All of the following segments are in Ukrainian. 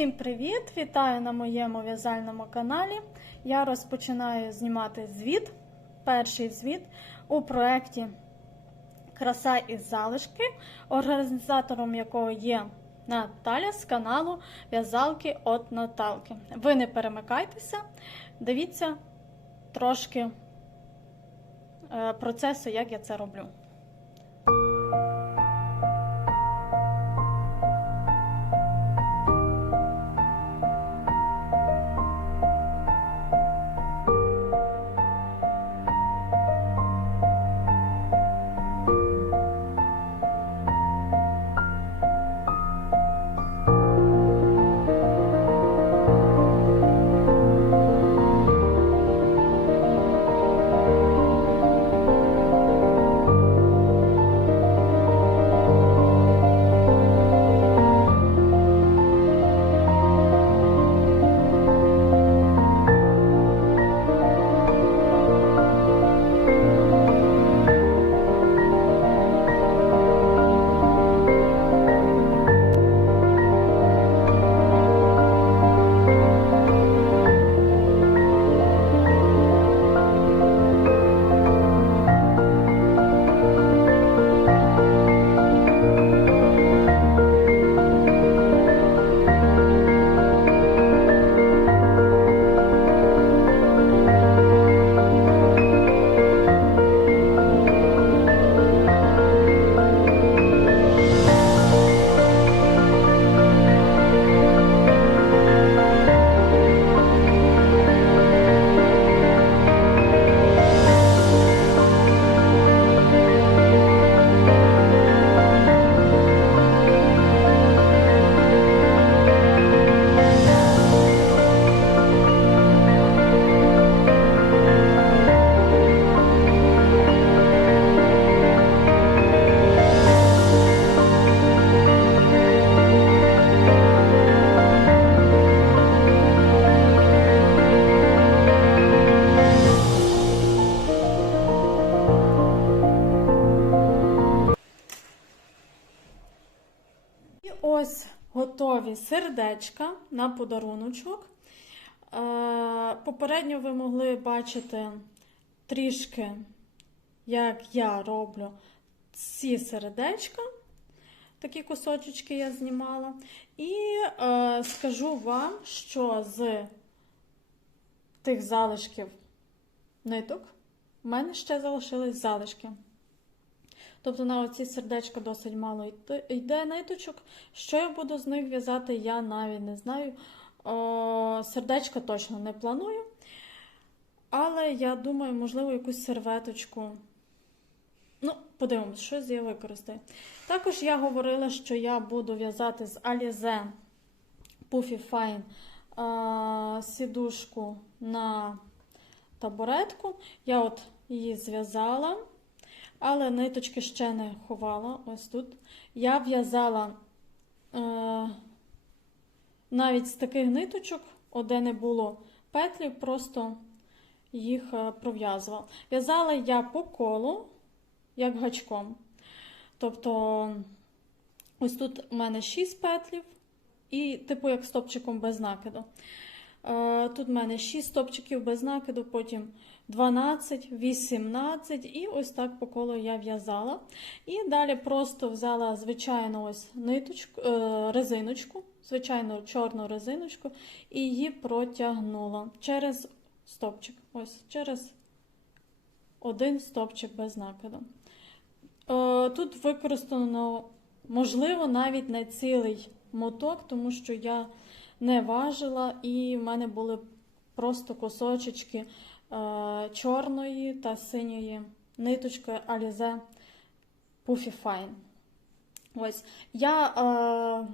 Всім привіт! Вітаю на моєму в'язальному каналі. Я розпочинаю знімати звіт, перший звіт у проєкті Краса із залишки, організатором якого є Наталя з каналу В'язалки от Наталки. Ви не перемикайтеся, дивіться трошки е, процесу, як я це роблю. Готові сердечка на подаруночок. Е, Попередньо ви могли бачити трішки, як я роблю ці сердечка. Такі кусочки я знімала. І е, скажу вам, що з тих залишків ниток в мене ще залишились залишки. Тобто на оці сердечка досить мало йде- ниточок. Що я буду з них в'язати, я навіть не знаю. О, сердечка точно не планую. Але я думаю, можливо, якусь серветочку. Ну, подивимось, щось я використаю. Також я говорила, що я буду в'язати з Alize Puffy Fine е, сідушку на табуретку. Я от її зв'язала. Але ниточки ще не ховала. Ось тут. Я в'язала е, навіть з таких ниточок, де не було петлі, просто їх е, пров'язувала. В'язала я по колу, як гачком. Тобто, ось тут у мене 6 петлів, і, типу, як стопчиком без накиду. Тут в мене 6 стопчиків без накиду, потім 12, 18, і ось так по колу я в'язала. І далі просто взяла звичайну ось ниточку, е, резиночку, звичайну чорну резиночку, і її протягнула через стопчик. Ось через один стопчик без накиду. Е, Тут використано, можливо, навіть не цілий моток, тому що я не важила, і в мене були просто кусочечки е, чорної та синьої ниточки Alize Puffy Fine. Ось. Я е,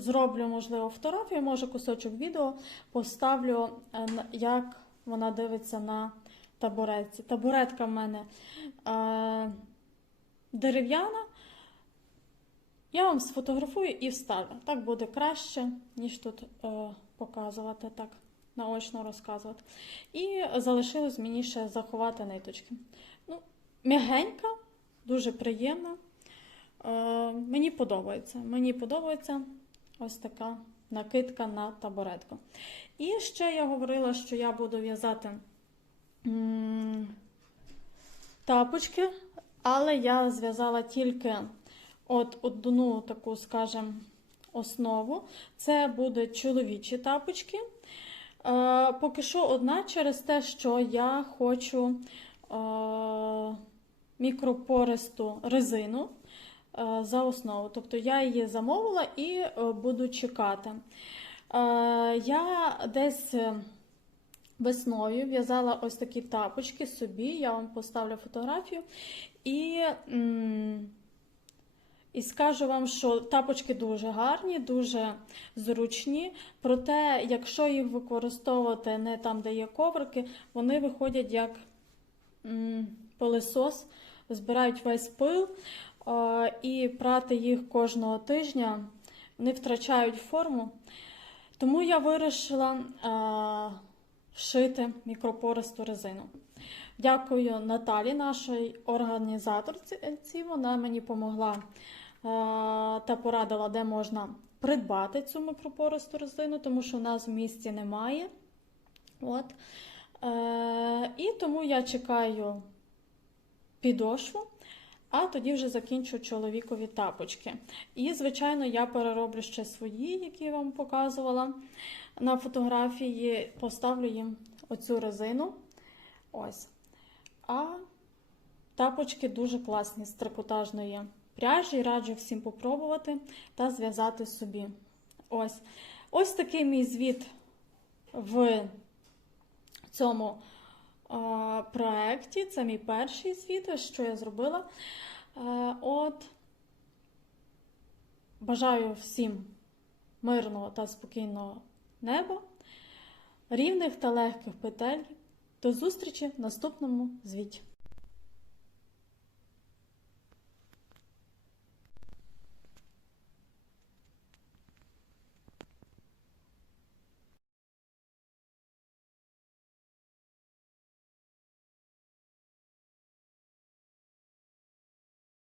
зроблю, можливо, фотографію, може кусочок відео, поставлю, е, як вона дивиться на табуретці. Табуретка в мене е, дерев'яна. Я вам сфотографую і вставлю. Так буде краще, ніж тут е, показувати, так наочно розказувати. І залишилось мені ще заховати ниточки. Ну, м'ягенька, дуже приємна. Е, мені подобається. Мені подобається ось така накидка на табуретку. І ще я говорила, що я буду в'язати тапочки, але я зв'язала тільки от одну таку, скажімо, основу. Це будуть чоловічі тапочки. Е, поки що одна через те, що я хочу е, мікропористу резину е, за основу. Тобто я її замовила і буду чекати. Я десь весною в'язала ось такі тапочки собі, я вам поставлю фотографію. І, і скажу вам, що тапочки дуже гарні, дуже зручні. Проте, якщо їх використовувати не там, де є коврики, вони виходять як пилисос, збирають весь пил, і прати їх кожного тижня вони втрачають форму. Тому я вирішила шити мікропористу резину. Дякую Наталі, нашій організаторці. Вона мені допомогла та порадила, де можна придбати цю мікропористу резину, тому що у нас в місті немає. От. Е, і тому я чекаю підошву, а тоді вже закінчу чоловікові тапочки. І, звичайно, я перероблю ще свої, які я вам показувала на фотографії. Поставлю їм оцю резину. Ось. А тапочки дуже класні з трикотажної пряжі. Раджу всім попробувати та зв'язати собі. Ось. Ось такий мій звіт в цьому проєкті. Це мій перший звіт, що я зробила. От. Бажаю всім мирного та спокійного неба, рівних та легких петель. До зустрічі в наступному звіті.